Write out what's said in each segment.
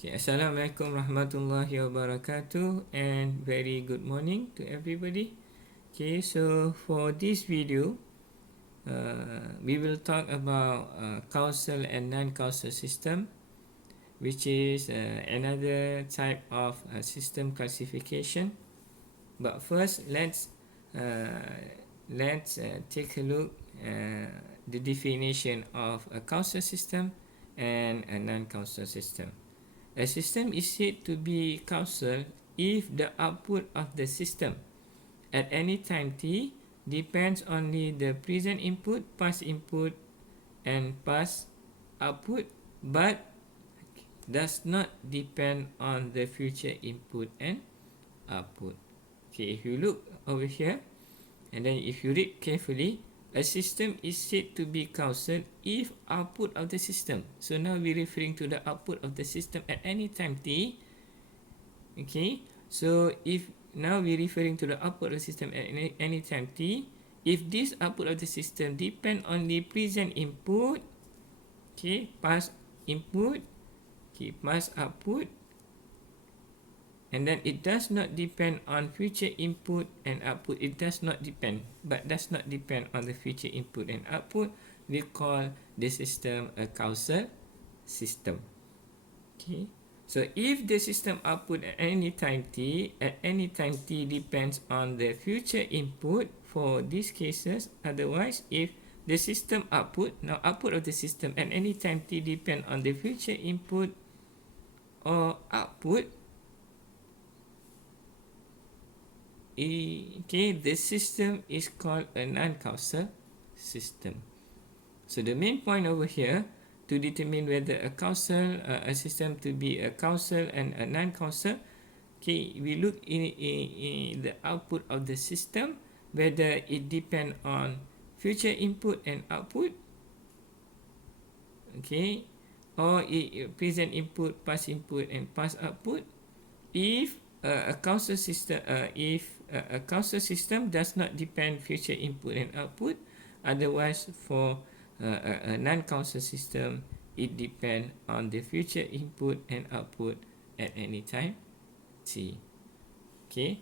Okay, Assalamualaikum warahmatullahi wabarakatuh and very good morning to everybody. Okay, so for this video, we will talk about causal and non-causal system, which is another type of system classification. But first, let's take a look the definition of a causal system and a non-causal system. A system is said to be causal if the output of the system at any time t depends only the present input, past input, and past output, but does not depend on the future input and output. Okay, if you look over here, and then if you read carefully, a system is said to be causal if output of the system. So now we're referring to the output of the system at any time t. Okay, so if now we're referring to the output of the system at any time t, if this output of the system depend on the present input, okay, past input, okay, past output, and then it does not depend on future input and output. It does not depend, but does not depend on the future input and output. We call the system a causal system. Okay. So if the system output at any time t depends on the future input for these cases. Otherwise, if the system output of the system at any time t depend on the future input or output, okay, the system is called a non-causal system. So the main point over here to determine whether a system to be a causal and a non-causal, okay, we look in the output of the system, whether it depend on future input and output, okay, or present input, past input, and past output. If a causal system does not depend future input and output. Otherwise, for a non-causal system, it depends on the future input and output at any time t. Okay,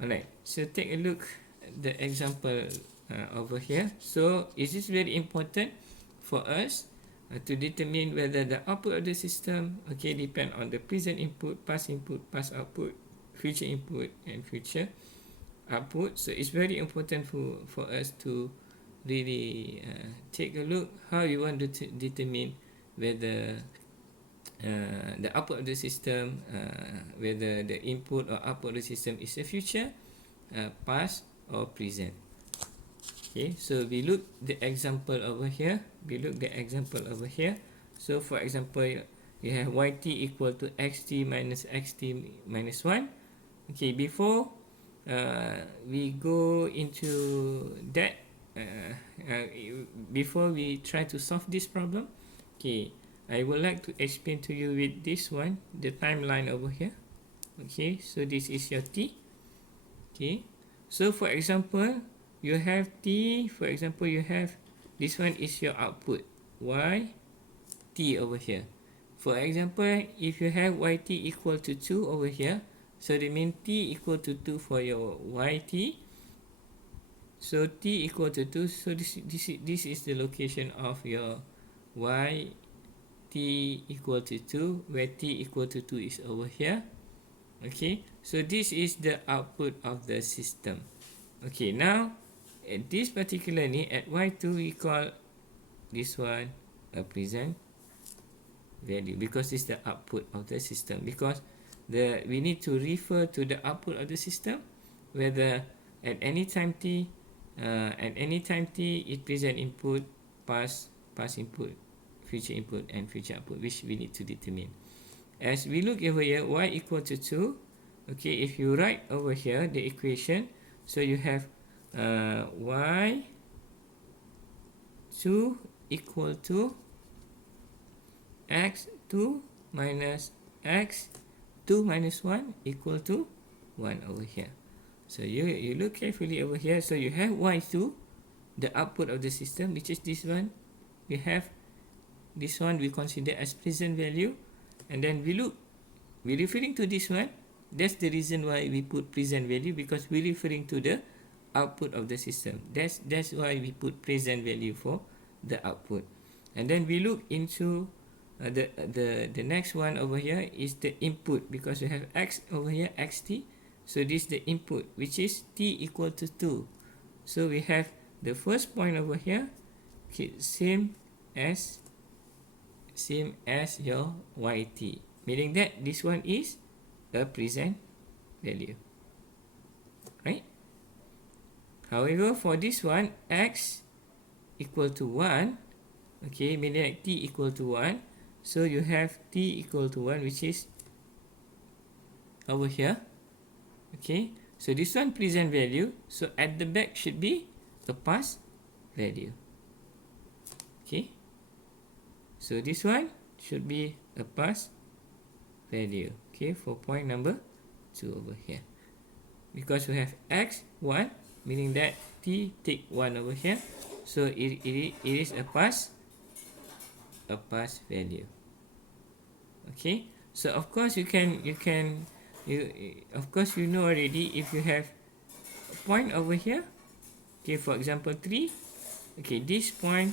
alright. So take a look at the example over here. So it is very important for us to determine whether the output of the system, okay, depend on the present input, past output, future input, and future output. So it's very important for us to really take a look how you want to determine whether the output of the system, whether the input or output of the system is a future, past, or present. Okay, so we look the example over here. So for example, you have yt equal to xt minus 1. Okay, before we go into that, before we try to solve this problem, okay, I would like to explain to you with this one, the timeline over here. Okay, so this is your t. Okay, so for example, you have t, for example, you have this one is your output, y t over here. For example, if you have yt equal to 2 over here, so that means t equal to 2 for your yt. So t equal to 2, so this is the location of your yt equal to 2, where t equal to 2 is over here. Okay, so this is the output of the system. Okay, now at this particular at y2, we call this one a present value because it's the output of the system, because we need to refer to the output of the system, whether at any time t it present input, past input, future input, and future output, which we need to determine. As we look over here, y equal to 2. Okay, if you write over here the equation, so you have y2 equal to x2 minus x2 minus 1 equal to 1 over here. So you look carefully over here. So you have y2, the output of the system, which is this one. We have this one we consider as present value, and then we're referring to this one. That's the reason why we put present value, because we're referring to the output of the system. That's why we put present value for the output. And then we look into the next one over here is the input, because we have x over here, xt. So this is the input, which is t equal to 2. So we have the first point over here, same as your yt, meaning that this one is a present value, right? However, for this one, x equal to 1, okay, meaning that t equal to 1. So you have t equal to 1, which is over here. Okay, so this one present value. So at the back should be a past value. Okay, so this one should be a past value. Okay, for point number 2 over here. Because we have x 1, meaning that t take 1 over here. So it is a past value. Okay, so of course you of course you know already, if you have a point over here, okay, for example 3, okay, this point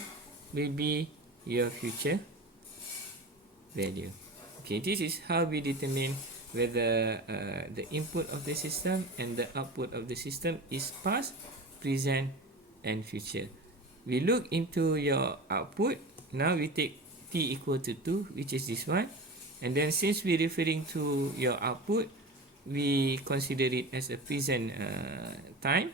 will be your future value. Okay, this is how we determine whether the input of the system and the output of the system is past, present and future. We look into your output. Now we take t equal to 2, which is this one, and then since we're referring to your output, we consider it as a present time,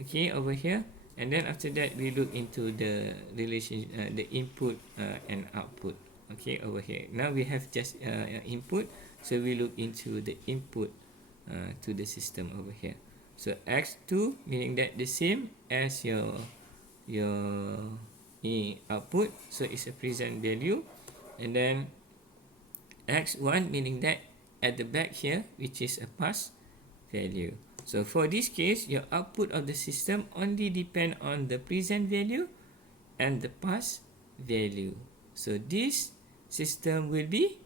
okay, over here. And then after that we look into the relation, the input and output, okay, over here. Now we have just input, so we look into the input to the system over here. So x2, meaning that the same as your output, so it's a present value. And then x1, meaning that at the back here, which is a past value. So for this case, your output of the system only depend on the present value and the past value. So this system will be,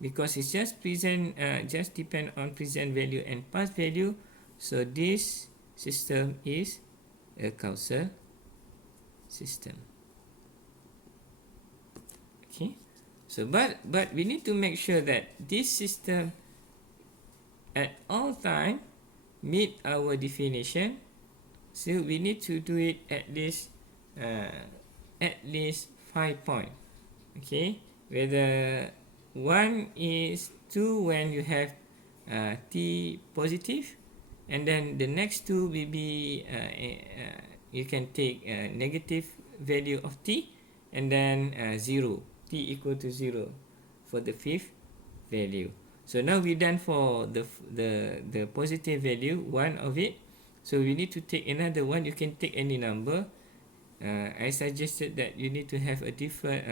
because it's just present, just depend on present value and past value, so this system is a causal system. Okay, so but we need to make sure that this system at all time meet our definition. So we need to do it at least 5 points. Okay, whether 1 is 2 when you have t positive, and then the next 2 will be you can take negative value of t, and then 0, t equal to 0 for the fifth value. So now we done for the positive value, 1 of it. So we need to take another one. You can take any number. I suggested that you need to have a different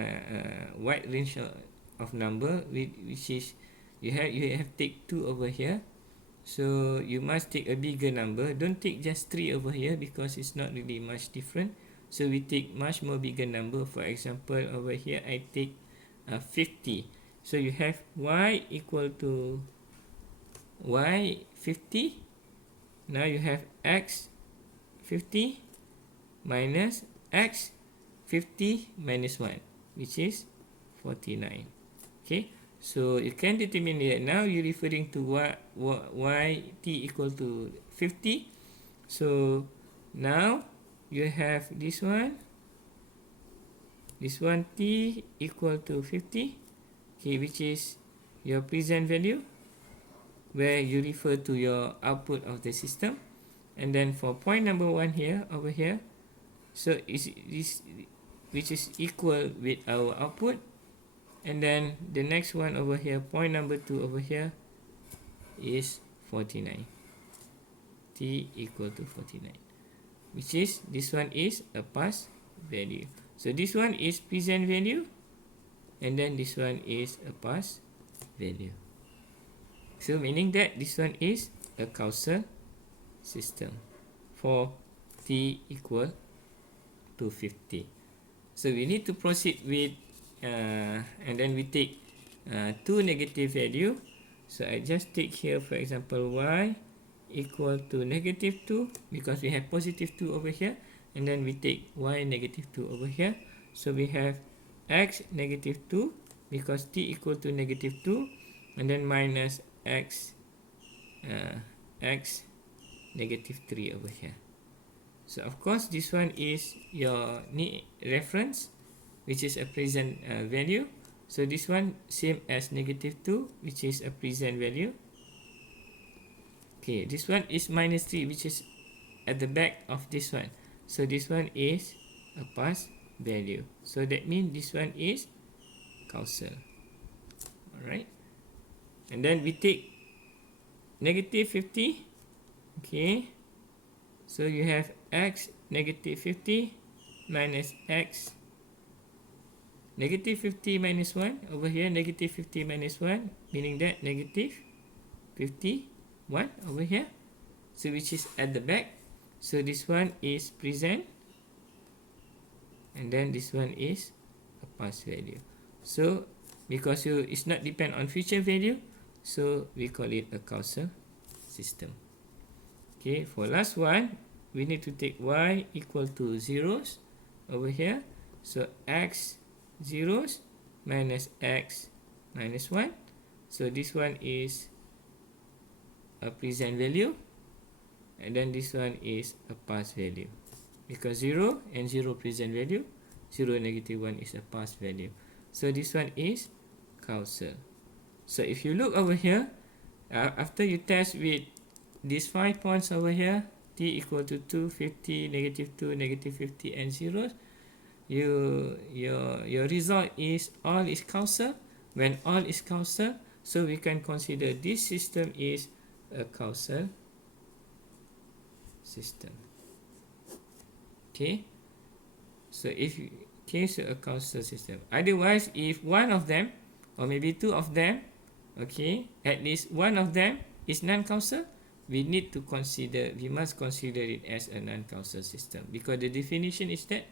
wide range of number, which is you have take 2 over here. So you must take a bigger number. Don't take just 3 over here, because it's not really much different. So we take much more bigger number. For example, over here I take 50. So you have y equal to y 50. Now you have x 50 minus x 50 minus 1, which is 49. Okay, so you can determine that now you're referring to y t equal to 50. So now you have this one t equal to 50, okay, which is your present value, where you refer to your output of the system. And then for point number 1 here, over here, so is this, which is equal with our output. And then the next one over here, point number 2 over here, is 49. T equal to 49, which is, this one is a past value. So this one is present value, and then this one is a past value. So meaning that this one is a causal system for t equal to 50. So we need to proceed with and then we take two negative value. So I just take here, for example, y equal to negative 2 because we have positive 2 over here, and then we take y negative 2 over here. So we have x negative 2 because t equal to negative 2, and then minus x negative 3 over here. So of course this one is your reference, which is a present value. So this one same as negative 2, which is a present value. Okay, this one is minus 3, which is at the back of this one. So this one is a past value. So that means this one is causal. Alright. And then we take negative 50. Okay. So you have x negative 50 minus x negative 50 minus 1 over here, negative 50 minus 1, meaning that negative 51 over here. So which is at the back. So this one is present, and then this one is a past value. So because it's not depend on future value, so we call it a causal system. Okay, for last one, we need to take y equal to zeros over here. So x zeros minus x minus 1. So this one is a present value, and then this one is a past value, because 0 and 0 present value, 0 negative 1 is a past value. So this one is causal. So if you look over here, after you test with these 5 points over here, t equal to 2, 50, negative 2, negative 50 and zeros, your result is all is causal. When all is causal, so we can consider this system is a causal system. Okay, so so a causal system. Otherwise, if one of them or maybe two of them, okay, at least one of them is non-causal, we must consider it as a non-causal system, because the definition is that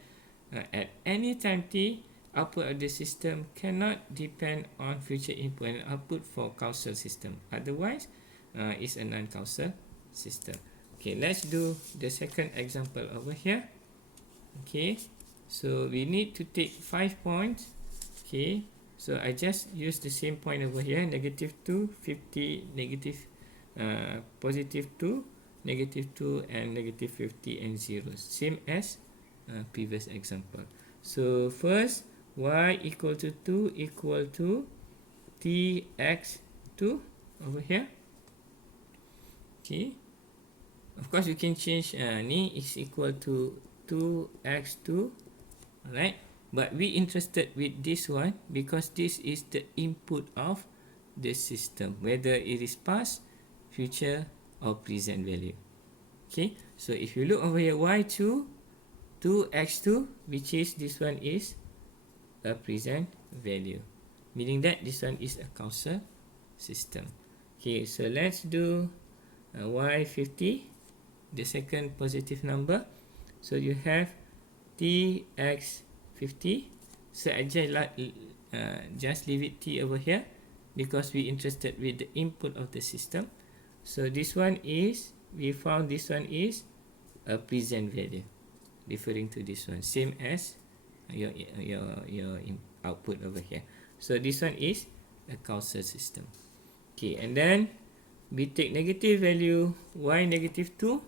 at any time t, output of the system cannot depend on future input and output for causal system. Otherwise, it's a non-causal system. Okay, let's do the second example over here. Okay, so we need to take 5 points. Okay, so I just use the same point over here, negative 2, 50, negative positive 2, negative 2 and negative 50 and zeros, same as previous example. So first, y equal to 2 equal to tx2 over here. Okay, of course you can change ni is equal to 2x2, alright, but we interested with this one because this is the input of the system, whether it is past, future or present value. Okay, so if you look over here, y2, 2x2, which is this one is a present value, meaning that this one is a causal system. Okay, so let's do y50, the second positive number. So you have tx50. So I just leave it t over here because we interested with the input of the system. So this one is, we found this one is a present value, referring to this one, same as your output over here. So this one is a causal system. Okay, and then we take negative value y negative 2.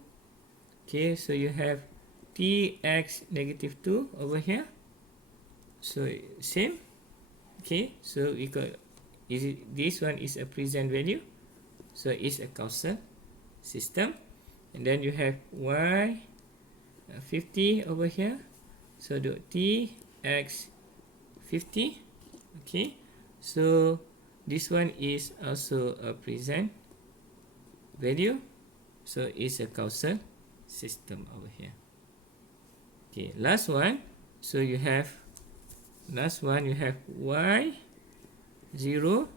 Okay, so you have tx negative 2 over here. So same. Okay, so we got this one is a present value, so it's a causal system. And then you have y 50 over here, so the tx 50. Okay, so this one is also a present value, so it's a causal system over here. Okay, last one, so you have y 0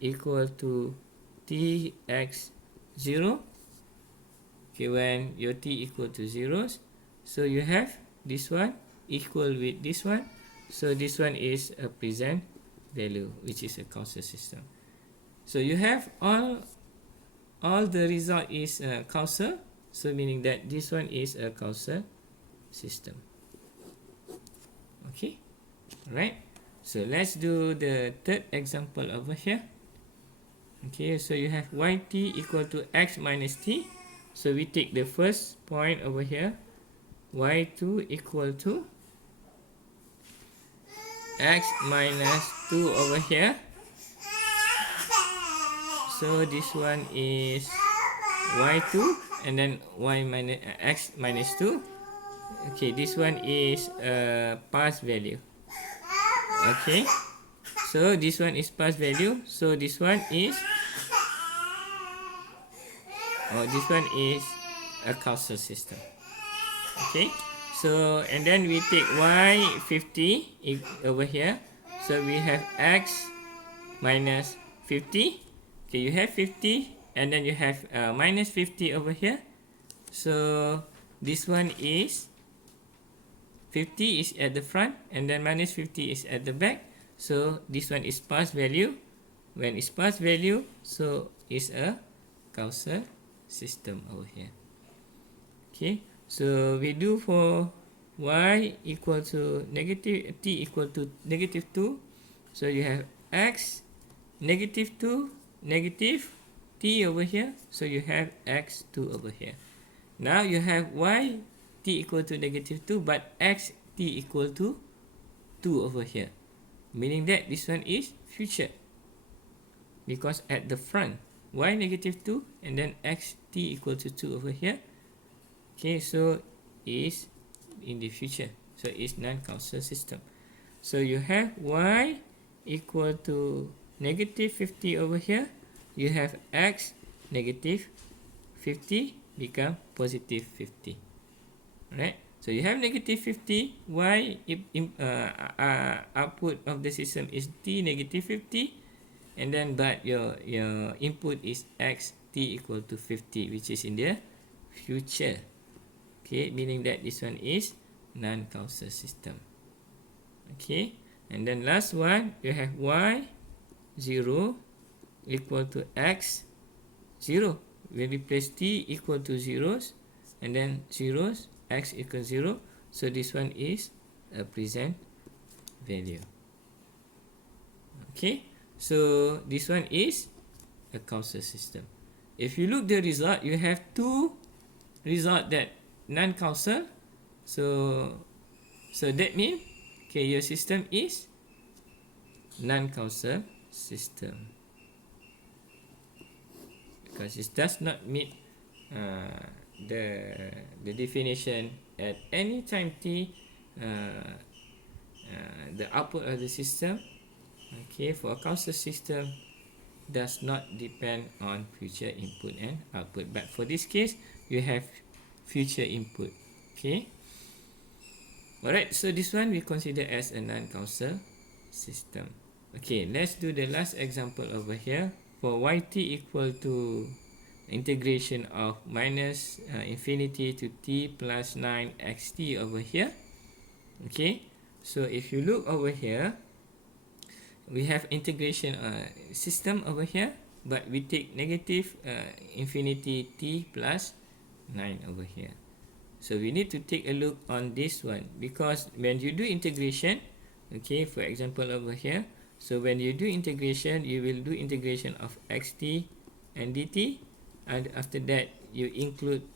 equal to tx 0. Okay, when your t equal to zeros, so you have this one equal with this one, so this one is a present value, which is a causal system. So you have all the result is causal, so meaning that this one is a causal system. Okay, right? So let's do the third example over here. Okay, so you have yt equal to x minus t. So we take the first point over here, y2 equal to x minus 2 over here. So this one is y2 and then y minus x minus 2. Okay, this one is a past value. Okay, so this one is past value, so this one is a causal system. Okay, so and then we take y50 over here, so we have x minus 50. Okay, you have 50 and then you have minus 50 over here, so this one is 50 is at the front and then minus 50 is at the back, so this one is past value. When it's past value, so it's a causal system over here. Okay, so we do for y equal to negative, t equal to negative 2, so you have x negative 2 negative t over here, so you have x2 over here. Now you have y t equal to negative 2 but x t equal to 2 over here, meaning that this one is future, because at the front y negative 2 and then x t equal to 2 over here. Okay, so is in the future, so it's non-causal system. So you have y equal to negative 50 over here, you have x negative 50 become positive 50, right? So you have negative 50, y output of the system is t negative 50, and then but your input is x t equal to 50, which is in the future. Okay, meaning that this one is non-causal system. Okay, and then last one, you have y 0 equal to x 0. We replace t equal to zeros and then zeros, x equals 0, so this one is a present value. Okay, so this one is a causal system. If you look the result, you have two result that non-causal, so that means okay, your system is non-causal system because it does not meet the definition at any time t, the output of the system, okay, for a causal system does not depend on future input and output, but for this case you have future input. Okay, alright, so this one we consider as a non-causal system. Okay, let's do the last example over here. For yt equal to integration of minus infinity to t plus 9 xt over here. Okay, so if you look over here, we have integration system over here, but we take negative infinity t plus 9 over here. So we need to take a look on this one, because when you do integration, okay, for example over here, so when you do integration, you will do integration of xt and dt, and after that you include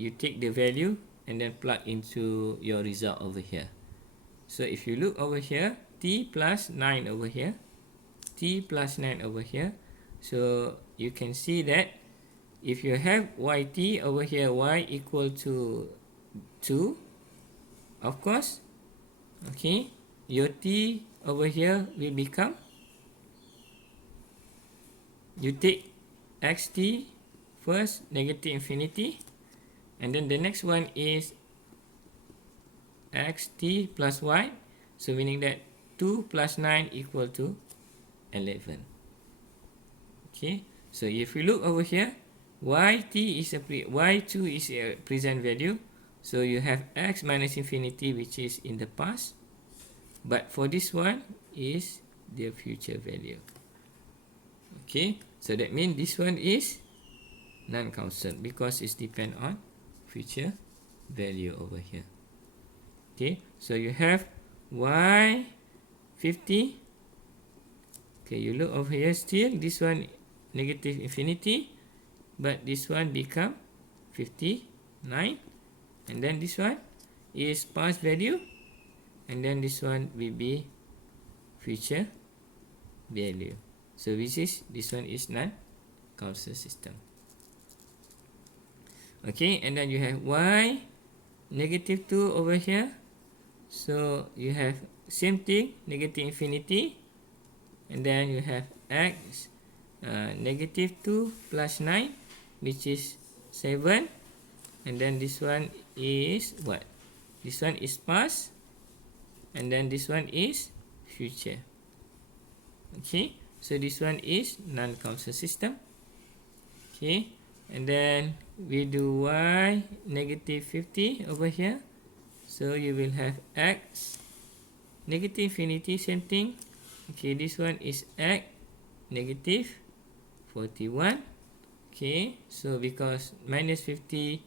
you take the value and then plug into your result over here. So if you look over here, t plus 9 over here, t plus 9 over here, so you can see that if you have yt over here, y equal to 2, of course, okay, your t over here will become, you take xt first, negative infinity, and then the next one is xt plus y, so meaning that 2 plus 9 equal to 11. Okay, so if you look over here, yt is y2 is a present value, so you have x minus infinity, which is in the past. but for this one is the future value. Okay, so that means this one is non-constant because it's depend on future value over here. Okay, so you have y50. Okay, you look over here still, this one negative infinity, but this one become 59, and then this one is past value, and then this one will be future value. So this one is non-constant system. Okay, and then you have y negative 2 over here. So you have same thing, negative infinity, and then you have x negative 2 plus 9, which is 7, and then this one is what? This one is past, and then this one is future. Okay, so this one is non-constant system. Okay, and then we do y negative 50 over here. So you will have x negative infinity, same thing. Okay, this one is x negative 41. Okay, so because minus 50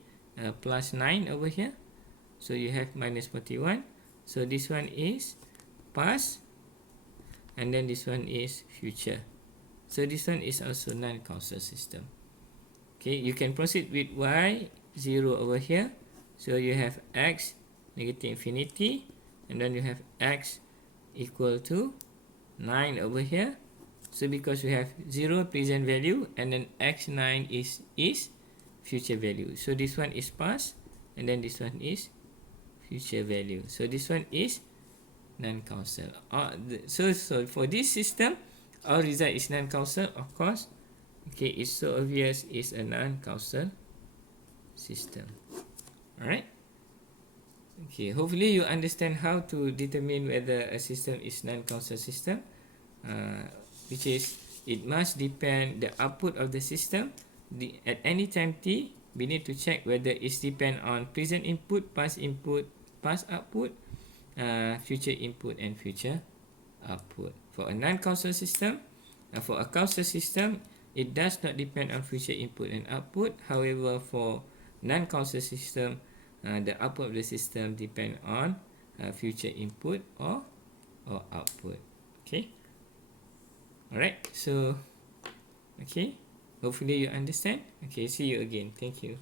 plus 9 over here, so you have minus 41. So this one is past, and then this one is future. So this one is also non-constant system. Okay, you can proceed with y 0 over here. So you have x negative infinity, and then you have x equal to 9 over here. So because we have 0 present value, and then x9 is future value. So this one is past, and then this one is future value. So this one is non-constant. So for this system, our result is non-constant, of course. Okay, it's so obvious it's a non-constant system. Alright. Okay, hopefully you understand how to determine whether a system is non-constant system, which is it must depend the output of the system at any time t. We need to check whether it's depend on present input, past output, future input, and future output. For a non-constant system, for a constant system, it does not depend on future input and output. However, for non-constant system, the output of the system depend on future input or output. Okay. Alright. So, okay. Hopefully you understand. Okay. See you again. Thank you.